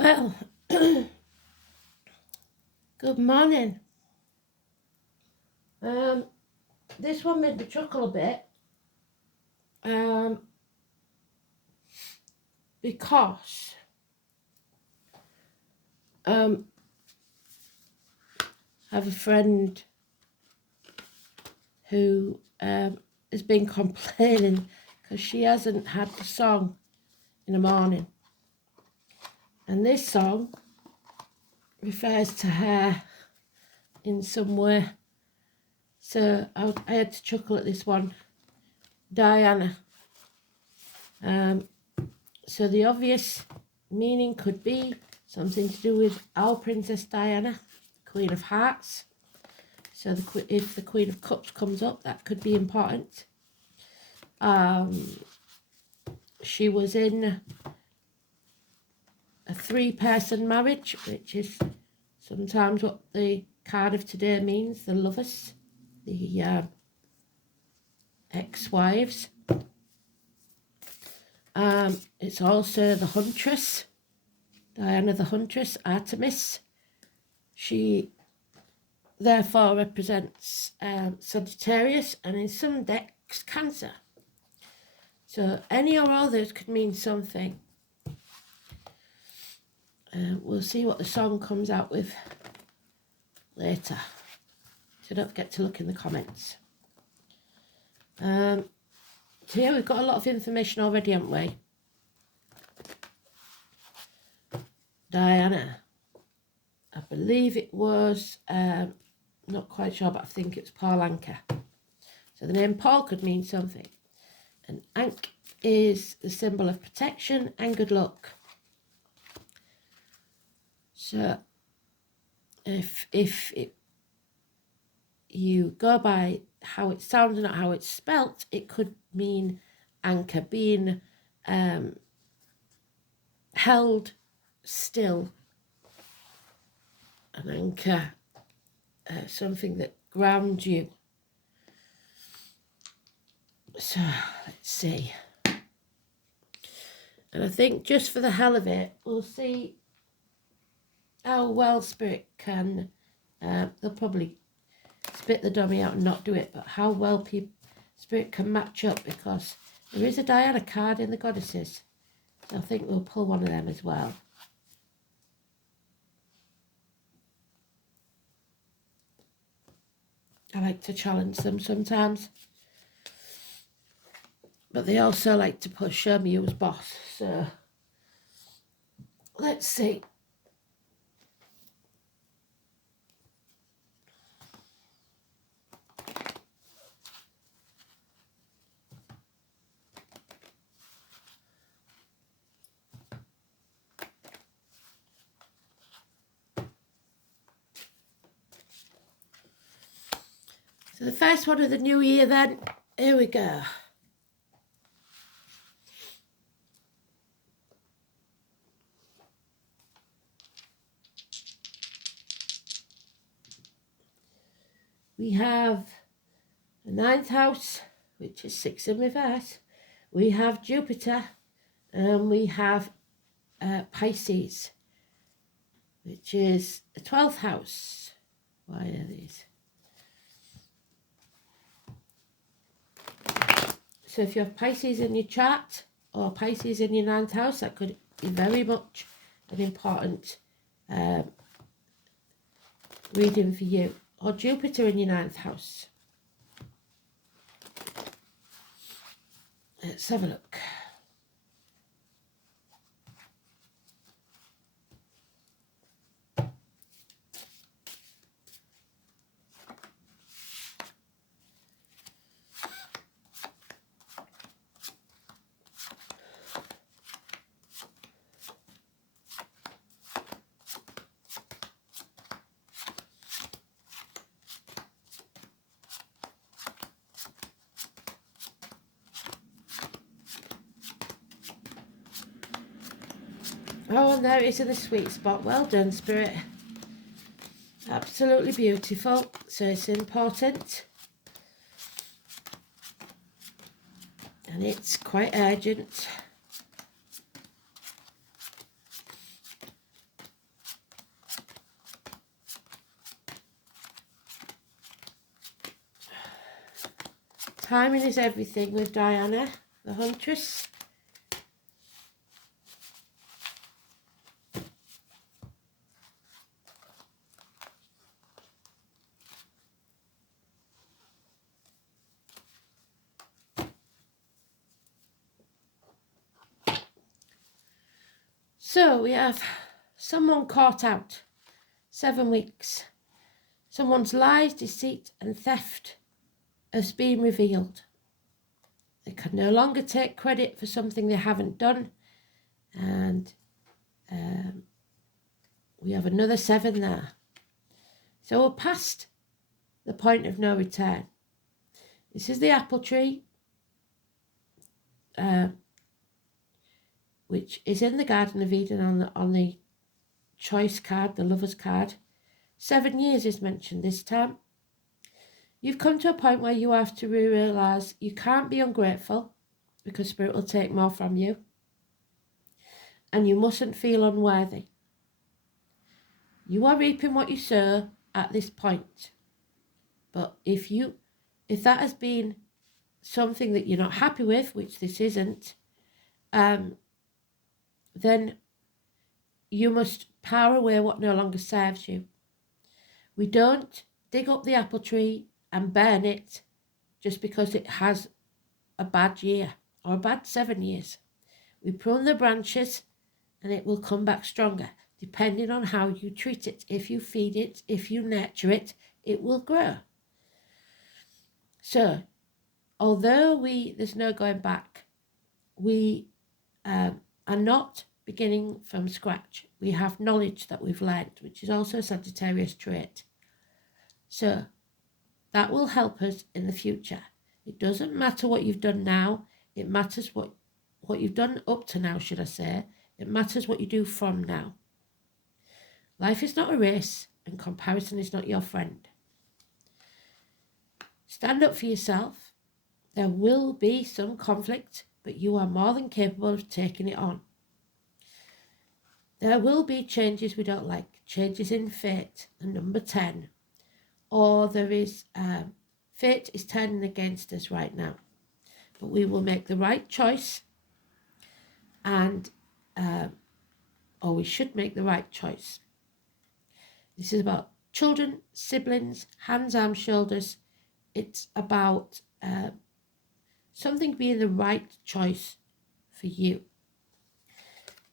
Well, good morning. This one made me chuckle a bit because I have a friend who has been complaining because she hasn't had the song in the morning. And this song refers to her in some way. So I had to chuckle at this one. Diana. So the obvious meaning could be something to do with our Princess Diana, Queen of Hearts. So if the Queen of Cups comes up, that could be important. She was in a 3-person marriage, which is sometimes what the card of today means, the lovers, the ex-wives. It's also the Huntress, Diana the Huntress, Artemis. She therefore represents Sagittarius, and in some decks, Cancer. So any or others could mean something. We'll see what the song comes out with later. So don't forget to look in the comments. So yeah, we've got a lot of information already, haven't we? Diana. I believe it was, not quite sure, but I think it's Paul Anka. So the name Paul could mean something. And Ankh is the symbol of protection and good luck. So if you go by how it sounds and not how it's spelt, it could mean anchor, being held still. An anchor, something that grounds you. So let's see. And I think just for the hell of it, we'll see how well Spirit can, they'll probably spit the dummy out and not do it, but how well Spirit can match up, because there is a Diana card in the Goddesses. So I think we'll pull one of them as well. I like to challenge them sometimes. But they also like to show me who's boss. So let's see. So the first one of the new year then, here we go. We have the 9th house, which is 6 in reverse. We have Jupiter, and we have Pisces, which is the 12th house. Why are these? So if you have Pisces in your chart, or Pisces in your 9th house, that could be very much an important reading for you. Or Jupiter in your 9th house. Let's have a look. Oh, and there it is in the sweet spot. Well done, Spirit. Absolutely beautiful. So it's important. And it's quite urgent. Timing is everything with Diana, the Huntress. So we have someone caught out, 7 weeks. Someone's lies, deceit and theft has been revealed. They can no longer take credit for something they haven't done. And we have another 7 there. So we're past the point of no return. This is the apple tree, which is in the Garden of Eden on the choice card, the lover's card. 7 years is mentioned this time. You've come to a point where you have to realise you can't be ungrateful because Spirit will take more from you. And you mustn't feel unworthy. You are reaping what you sow at this point. But if that has been something that you're not happy with, which this isn't, then you must power away what no longer serves you. We don't dig up the apple tree and burn it just because it has a bad year or a bad 7 years. We prune the branches and it will come back stronger, depending on how you treat it. If you feed it, if you nurture it, it will grow. So, although there's no going back, we are not beginning from scratch. We have knowledge that we've learned, which is also a Sagittarius trait. So, that will help us in the future. It doesn't matter what you've done now. It matters what you've done up to now, should I say. It matters what you do from now. Life is not a race, and comparison is not your friend. Stand up for yourself. There will be some conflict, but you are more than capable of taking it on. There will be changes we don't like, changes in fate, the number 10. Or there is, fate is turning against us right now. But we will make the right choice, and, or we should make the right choice. This is about children, siblings, hands, arms, shoulders. It's about something being the right choice for you.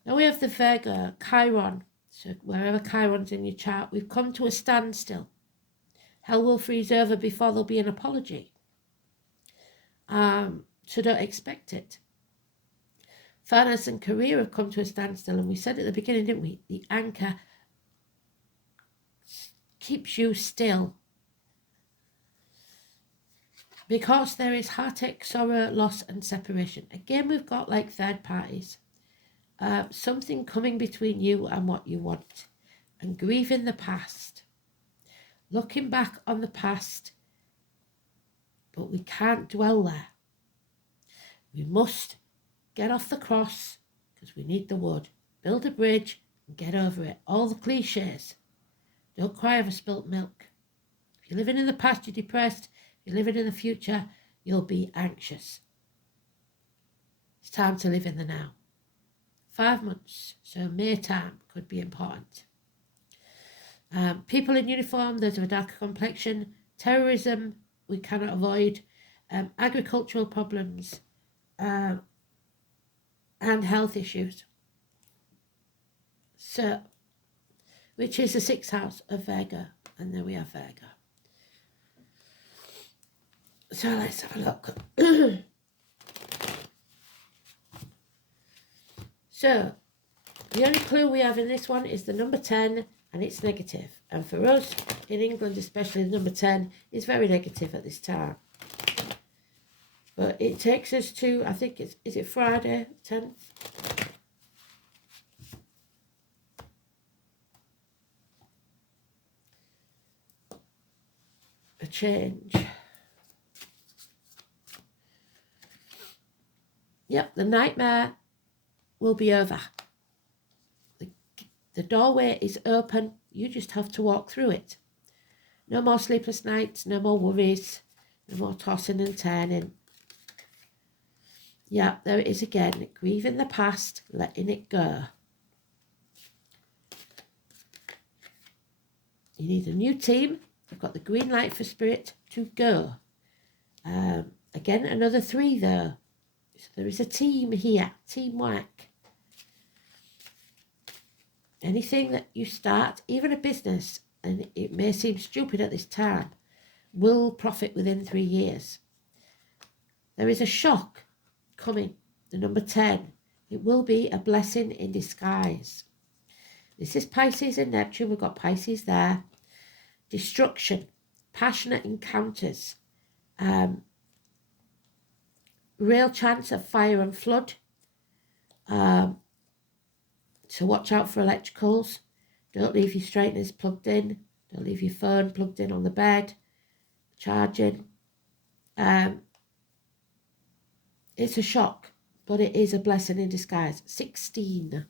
Now we have the Virgo, Chiron. So wherever Chiron's in your chart, we've come to a standstill. Hell will freeze over before there'll be an apology. So don't expect it. Finance and career have come to a standstill, and we said at the beginning, didn't we? The anchor keeps you still. Because there is heartache, sorrow, loss and separation. Again, we've got like third parties. Something coming between you and what you want. And grieving the past. Looking back on the past. But we can't dwell there. We must get off the cross because we need the wood. Build a bridge and get over it. All the cliches. Don't cry over spilt milk. If you're living in the past, you're depressed. If you're living in the future, you'll be anxious. It's time to live in the now. 5 months, so May time could be important. People in uniform, those of a darker complexion, terrorism, we cannot avoid, agricultural problems, and health issues. So, which is the 6th house of Virgo, and there we have Virgo. So let's have a look. So, the only clue we have in this one is the number 10, and it's negative. And for us, in England especially, the number 10 is very negative at this time. But it takes us to, I think is it Friday, 10th? A change. Yep, the nightmare will be over. The doorway is open. You just have to walk through it. No more sleepless nights, no more worries. No more tossing and turning. Yeah, there it is again. Grieving the past, letting it go. You need a new team. You've got the green light for spirit to go. Again, another 3 though. So there is a team here, teamwork. Anything that you start, even a business, and it may seem stupid at this time, will profit within 3 years. There is a shock coming, the number 10. It will be a blessing in disguise. This is Pisces and Neptune. We've got Pisces there. Destruction, passionate encounters, real chance of fire and flood. So watch out for electricals. Don't leave your straighteners plugged in. Don't leave your phone plugged in on the bed. Charging. It's a shock, but it is a blessing in disguise. 16.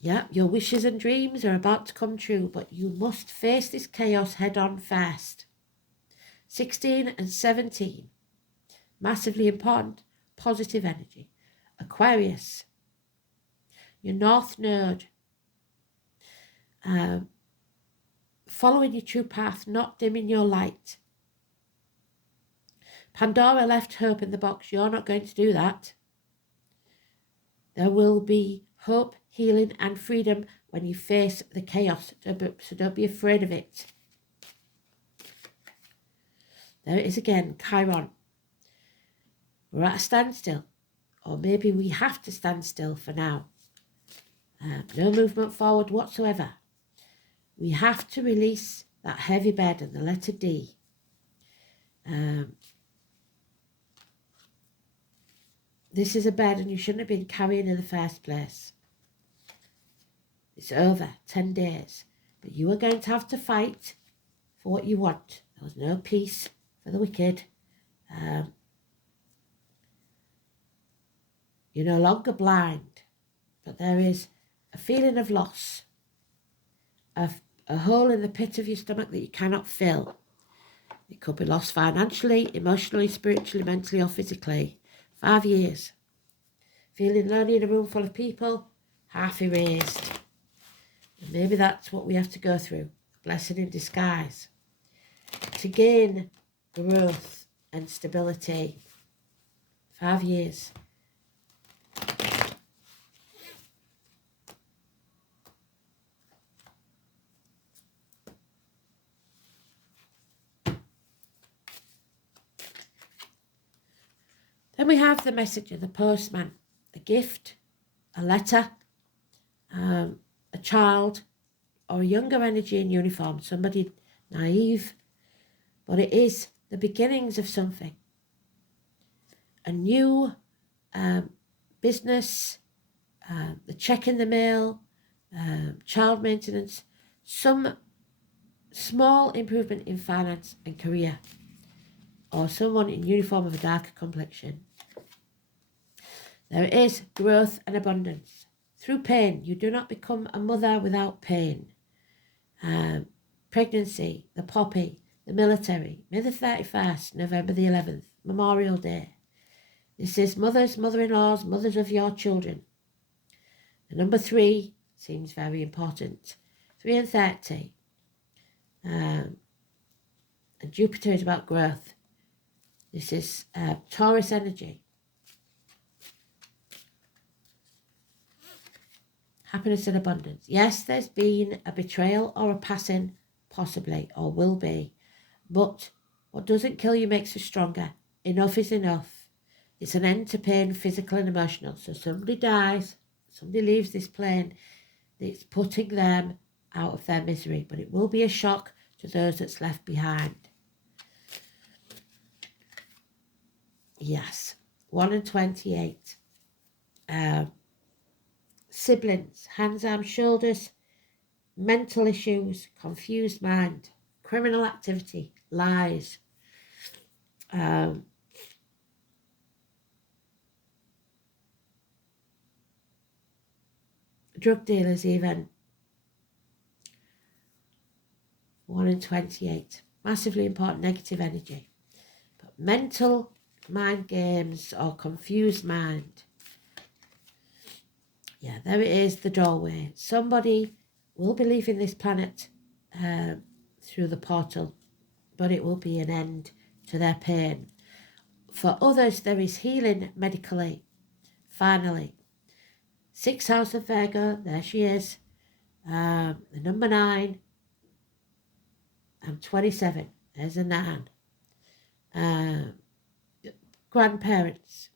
Yeah, your wishes and dreams are about to come true, but you must face this chaos head on first. 16 and 17. Massively important. Positive energy. Aquarius. Your North Node. Following your true path, not dimming your light. Pandora left hope in the box. You're not going to do that. There will be hope, healing and freedom when you face the chaos. So don't be afraid of it. There it is again, Chiron. We're at a standstill. Or maybe we have to stand still for now. No movement forward whatsoever. We have to release that heavy bed and the letter D. This is a bed and you shouldn't have been carrying in the first place. It's over, 10 days. But you are going to have to fight for what you want. There's no peace for the wicked. You're no longer blind, but there is a feeling of loss, a hole in the pit of your stomach that you cannot fill. It could be lost financially, emotionally, spiritually, mentally or physically. 5 years. Feeling lonely in a room full of people, half erased. And maybe that's what we have to go through. A blessing in disguise. To gain growth and stability. 5 years. Then we have the messenger, the postman, a gift, a letter, a child, or a younger energy in uniform, somebody naive, but it is the beginnings of something. A new business, the check in the mail, child maintenance, some small improvement in finance and career, or someone in uniform of a darker complexion. There is growth and abundance. Through pain, you do not become a mother without pain. Pregnancy, the poppy, the military, May the 31st, November the 11th, Memorial Day. This is mothers, mother-in-laws, mothers of your children. The number 3 seems very important. 3 and 30. And Jupiter is about growth. This is Taurus energy. Happiness and abundance. Yes, there's been a betrayal or a passing, possibly, or will be. But what doesn't kill you makes you stronger. Enough is enough. It's an end to pain, physical and emotional. So somebody dies, somebody leaves this plane. It's putting them out of their misery. But it will be a shock to those that's left behind. Yes. 1 and 28. Siblings, hands, arms, shoulders, mental issues, confused mind, criminal activity, lies, drug dealers even. 1 in 28. Massively important negative energy. But mental mind games or confused mind. Yeah, there it is, the doorway. Somebody will be leaving this planet through the portal, but it will be an end to their pain. For others, there is healing medically. Finally, 6th house of Virgo, there she is. The number 9. I'm 27. There's a 9. Grandparents.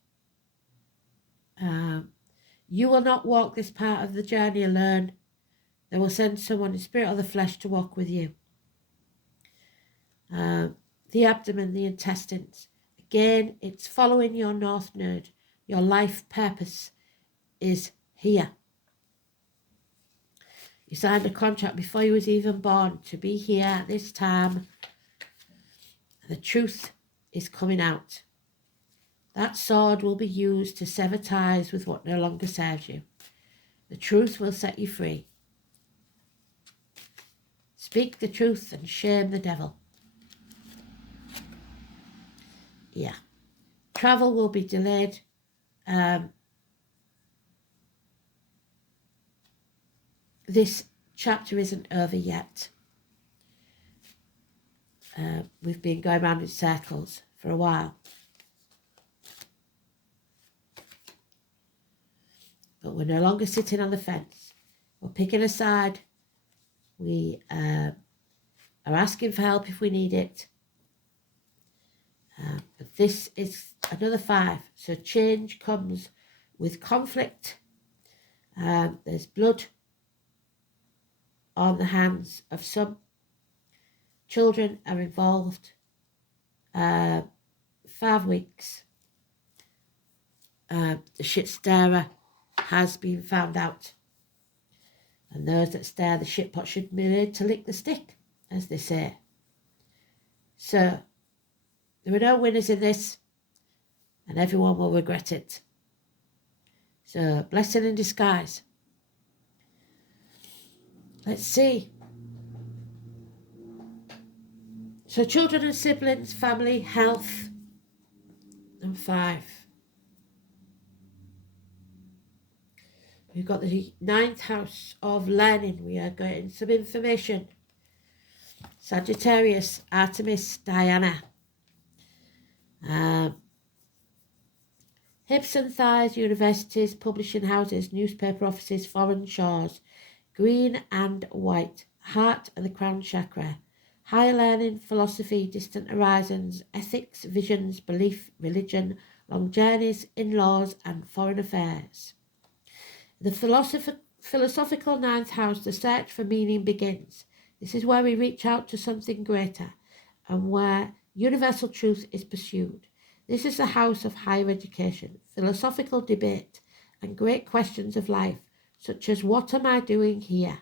You will not walk this part of the journey alone. They will send someone in spirit or the flesh to walk with you. The abdomen, the intestines. Again, it's following your north node. Your life purpose is here. You signed a contract before you was even born to be here at this time. The truth is coming out. That sword will be used to sever ties with what no longer serves you. The truth will set you free. Speak the truth and shame the devil. Yeah. Travel will be delayed. This chapter isn't over yet. We've been going around in circles for a while. But we're no longer sitting on the fence. We're picking a side. We are asking for help if we need it. But this is another 5. So change comes with conflict. There's blood on the hands of some. Children are involved. 5 weeks. The shit stirrer has been found out. And those that stir the shit pot should be made to lick the stick, as they say. So, there are no winners in this, and everyone will regret it. So, blessing in disguise. Let's see. So, children and siblings, family, health. Number 5. We've got the 9th house of learning. We are getting some information. Sagittarius, Artemis, Diana. Hips and thighs, universities, publishing houses, newspaper offices, foreign shores. Green and white. Heart and the crown chakra. Higher learning, philosophy, distant horizons, ethics, visions, belief, religion, long journeys, in-laws and foreign affairs. The philosophical 9th house, the search for meaning begins. This is where we reach out to something greater and where universal truth is pursued. This is the house of higher education, philosophical debate, and great questions of life, such as what am I doing here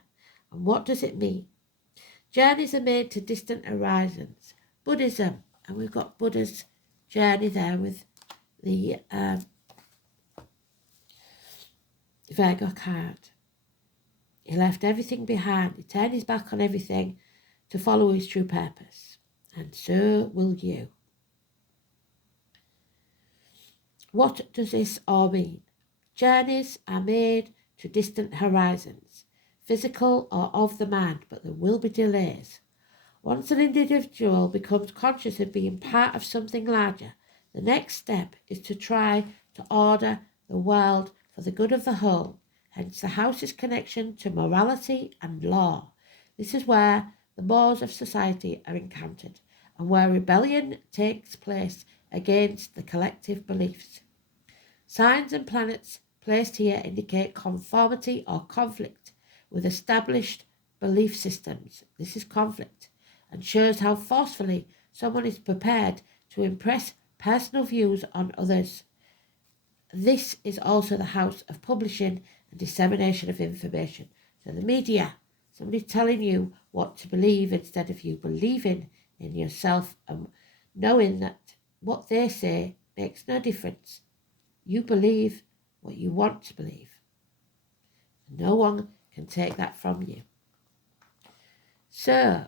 and what does it mean? Journeys are made to distant horizons. Buddhism, and we've got Buddha's journey there with the Virgo card. He left everything behind. He turned his back on everything to follow his true purpose. And so will you. What does this all mean? Journeys are made to distant horizons, physical or of the mind, but there will be delays. Once an individual becomes conscious of being part of something larger, the next step is to try to order the world for the good of the whole, hence the house's connection to morality and law. This is where the mores of society are encountered, and where rebellion takes place against the collective beliefs. Signs and planets placed here indicate conformity or conflict with established belief systems. This is conflict, and shows how forcefully someone is prepared to impress personal views on others. This is also the house of publishing and dissemination of information. So the media, somebody telling you what to believe instead of you believing in yourself and knowing that what they say makes no difference. You believe what you want to believe. No one can take that from you. So,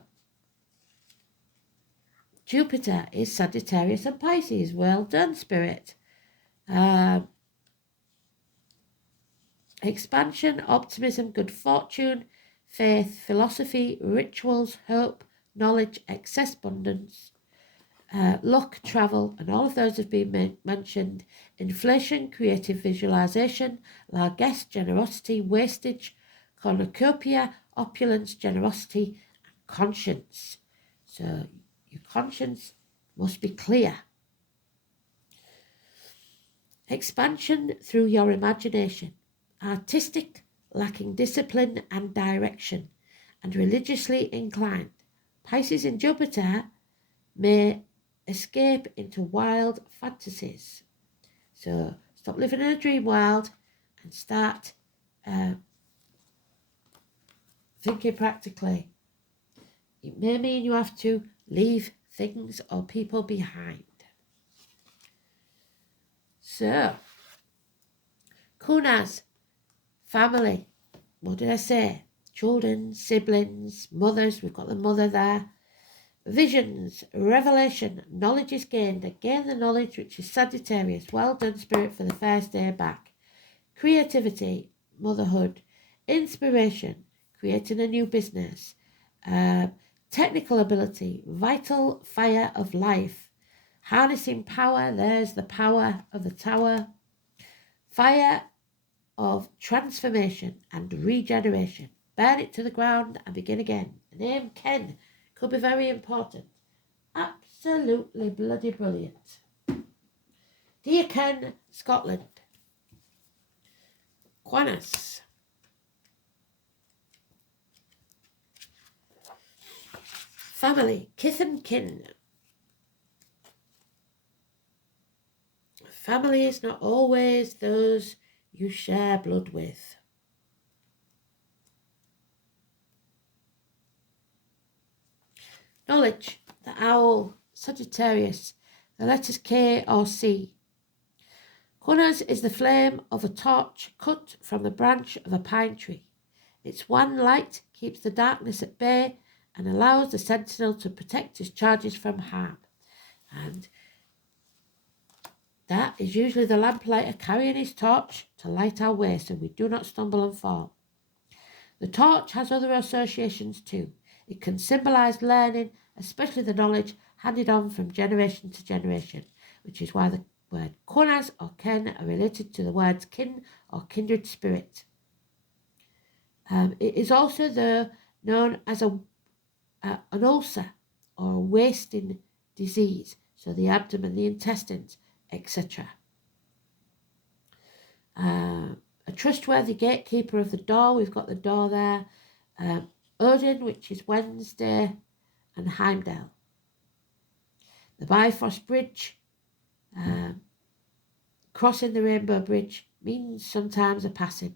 Jupiter is Sagittarius and Pisces. Well done, Spirit. Expansion, optimism, good fortune, faith, philosophy, rituals, hope, knowledge, excess abundance, luck, travel, and all of those have been mentioned. Inflation, creative visualization, largesse, generosity, wastage, cornucopia, opulence, generosity, and conscience. So your conscience must be clear. Expansion through your imagination. Artistic, lacking discipline and direction, and religiously inclined. Pisces in Jupiter may escape into wild fantasies. So stop living in a dream world and start thinking practically. It may mean you have to leave things or people behind. So, Kunas, family, what did I say? Children, siblings, mothers, we've got the mother there. Visions, revelation, knowledge is gained. Again, the knowledge, which is Sagittarius. Well done, Spirit, for the first day back. Creativity, motherhood, inspiration, creating a new business, technical ability, vital fire of life, harnessing power. There's the power of the tower. Fire of transformation and regeneration. Burn it to the ground and begin again. The name Ken could be very important. Absolutely bloody brilliant. Dear Ken, Scotland. Quanas. Family, kith and kin. Family is not always those you share blood with. Knowledge, the owl, Sagittarius, the letters K or C. Kunas is the flame of a torch cut from the branch of a pine tree. Its one light keeps the darkness at bay and allows the sentinel to protect his charges from harm. And that is usually the lamplighter carrying his torch to light our way so we do not stumble and fall. The torch has other associations too. It can symbolise learning, especially the knowledge handed on from generation to generation, which is why the word Kunas or Ken are related to the words kin or kindred spirit. It is also known as an ulcer or a wasting disease, so the abdomen, the intestines, etc. A trustworthy gatekeeper of the door, we've got the door there. Odin, which is Wednesday, and Heimdall. The Bifrost Bridge, crossing the Rainbow Bridge, means sometimes a passing,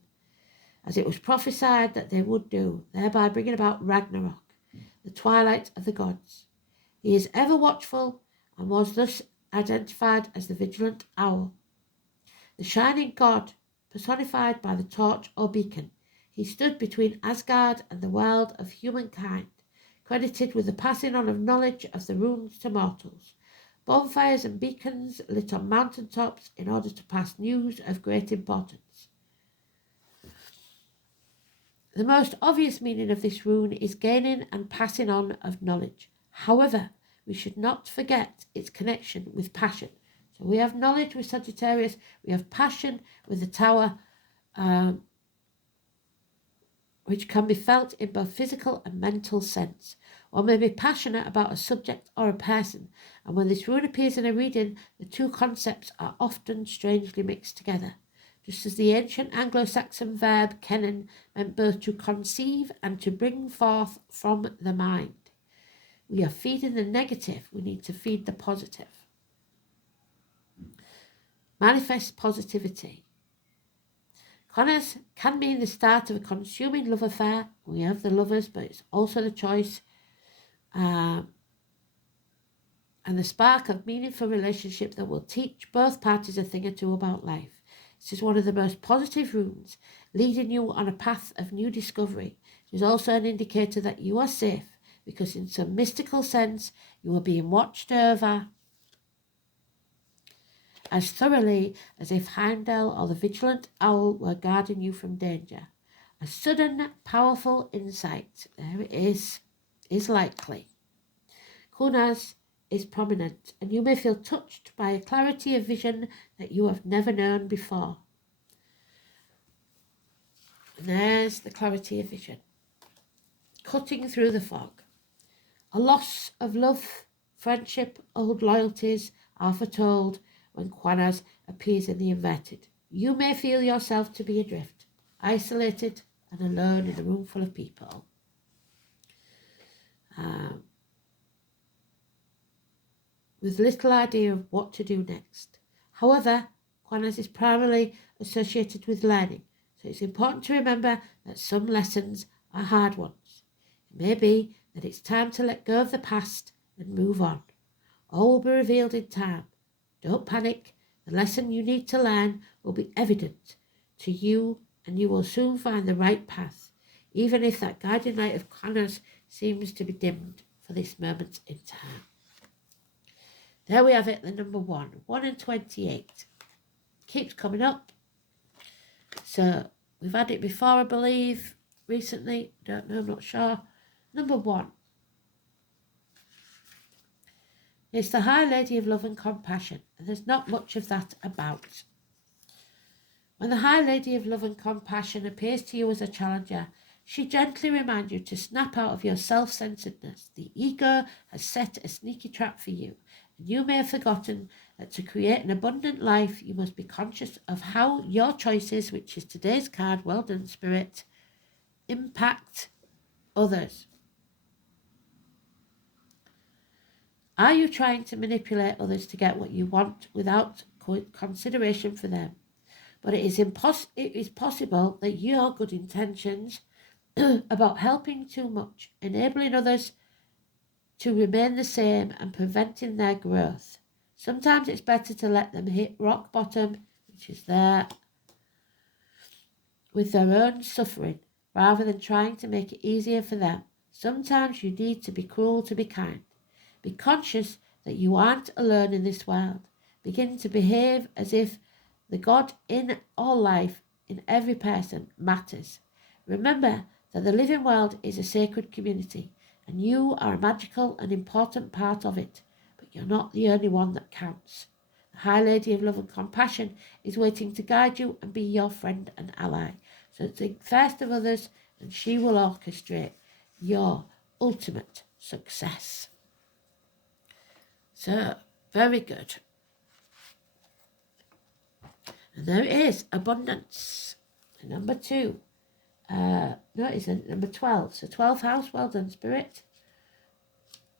as it was prophesied that they would do, thereby bringing about Ragnarok, the twilight of the gods. He is ever watchful and was thus identified as the vigilant owl. The shining god, personified by the torch or beacon, he stood between Asgard and the world of humankind, credited with the passing on of knowledge of the runes to mortals. Bonfires and beacons lit on mountain tops in order to pass news of great importance. The most obvious meaning of this rune is gaining and passing on of knowledge. However, we should not forget its connection with passion. So we have knowledge with Sagittarius, we have passion with the tower, which can be felt in both physical and mental sense. One may be passionate about a subject or a person, and when this rune appears in a reading, the two concepts are often strangely mixed together. Just as the ancient Anglo-Saxon verb kennen meant both to conceive and to bring forth from the mind. We are feeding the negative, we need to feed the positive. Manifest positivity. Connors can mean the start of a consuming love affair. We have the lovers, but it's also the choice and the spark of meaningful relationship that will teach both parties a thing or two about life. This is one of the most positive runes, leading you on a path of new discovery. It is also an indicator that you are safe, because in some mystical sense you are being watched over as thoroughly as if Heimdall or the vigilant owl were guarding you from danger. A sudden, powerful insight, there it is likely. Kunas is prominent, and you may feel touched by a clarity of vision that you have never known before. And there's the clarity of vision, cutting through the fog. A loss of love, friendship, old loyalties are foretold when Kwanas appears in the inverted. You may feel yourself to be adrift, isolated and alone in a room full of people. With little idea of what to do next. However, Kwanas is primarily associated with learning, so it's important to remember that some lessons are hard ones. It may be that it's time to let go of the past and move on. All will be revealed in time. Don't panic. The lesson you need to learn will be evident to you, and you will soon find the right path, even if that guiding light of Kwanas seems to be dimmed for this moment in time. There we have it, the number 1 and 28. Keeps coming up. So we've had it before, I believe, recently. Don't know, I'm not sure. Number 1. It's the High Lady of Love and Compassion, and there's not much of that about. When the High Lady of Love and Compassion appears to you as a challenger, she gently reminds you to snap out of your self-centeredness. The ego has set a sneaky trap for you, and you may have forgotten that to create an abundant life, you must be conscious of how your choices, which is today's card, well done, Spirit, impact others. Are you trying to manipulate others to get what you want without consideration for them? But it is possible that your good intentions about helping too much, enabling others to remain the same and preventing their growth. Sometimes it's better to let them hit rock bottom, which is there, with their own suffering, rather than trying to make it easier for them. Sometimes you need to be cruel to be kind. Be conscious that you aren't alone in this world. Begin to behave as if the God in all life, in every person, matters. Remember that the living world is a sacred community, and you are a magical and important part of it, but you're not the only one that counts. The High Lady of Love and Compassion is waiting to guide you and be your friend and ally. So think first of others, and she will orchestrate your ultimate success. So, very good. And there it is, abundance. Number 2. No, it isn't. Number 12. So 12th house, well done, Spirit.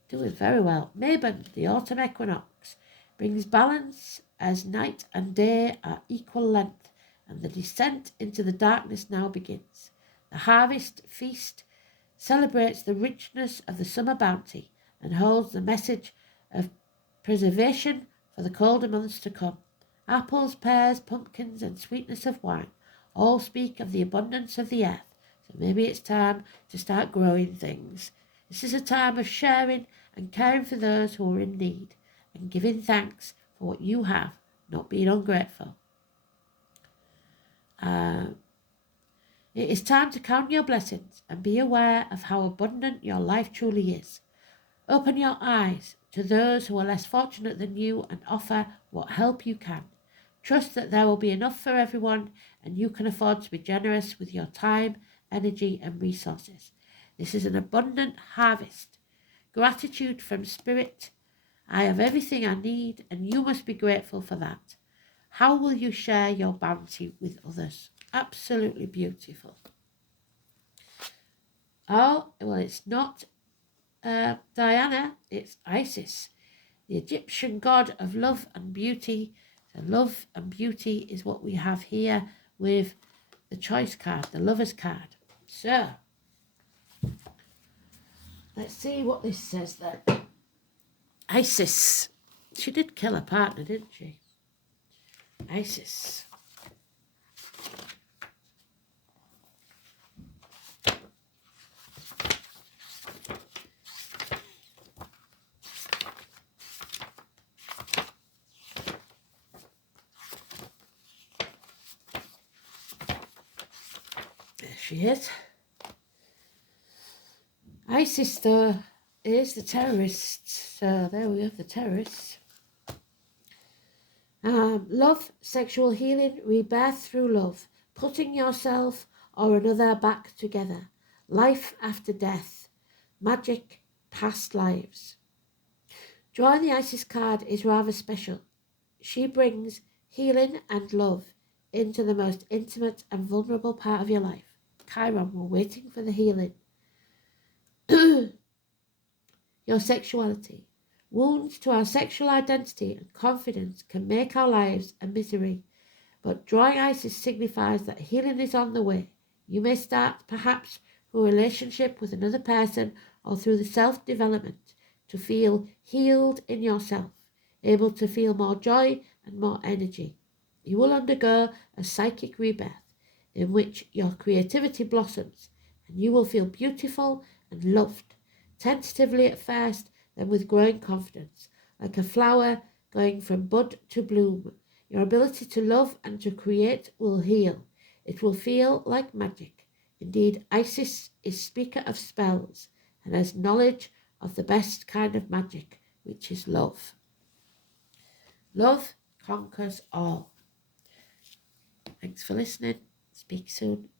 Doing very well. Mabon, the autumn equinox, brings balance as night and day are equal length, and the descent into the darkness now begins. The harvest feast celebrates the richness of the summer bounty and holds the message of preservation for the colder months to come. Apples, pears, pumpkins, and sweetness of wine all speak of the abundance of the earth, so maybe it's time to start growing things. This is a time of sharing and caring for those who are in need, and giving thanks for what you have, not being ungrateful. It is time to count your blessings and be aware of how abundant your life truly is. Open your eyes to those who are less fortunate than you and offer what help you can. Trust that there will be enough for everyone, and you can afford to be generous with your time, energy, and resources. This is an abundant harvest. Gratitude from Spirit. I have everything I need, and you must be grateful for that. How will you share your bounty with others? Absolutely beautiful. Oh, well, it's not Diana, it's Isis, the Egyptian god of love and beauty. So love and beauty is what we have here with the choice card, the lover's card. So, let's see what this says then. Isis. She did kill her partner, didn't she? Isis. is. Isis, though, is the terrorists. So there we have the terrorists. Love, sexual healing, rebirth through love, putting yourself or another back together, life after death, magic, past lives. Drawing the Isis card is rather special. She brings healing and love into the most intimate and vulnerable part of your life. Chiron, we're waiting for the healing. Your sexuality. Wounds to our sexual identity and confidence can make our lives a misery, but drawing Isis signifies that healing is on the way. You may start, perhaps, through a relationship with another person or through the self-development to feel healed in yourself, able to feel more joy and more energy. You will undergo a psychic rebirth in which your creativity blossoms and you will feel beautiful and loved, tentatively at first, then with growing confidence, like a flower going from bud to bloom. Your ability to love and to create will heal. It will feel like magic. Indeed, Isis is speaker of spells and has knowledge of the best kind of magic, which is love. Love conquers all. Thanks for listening. Speak soon.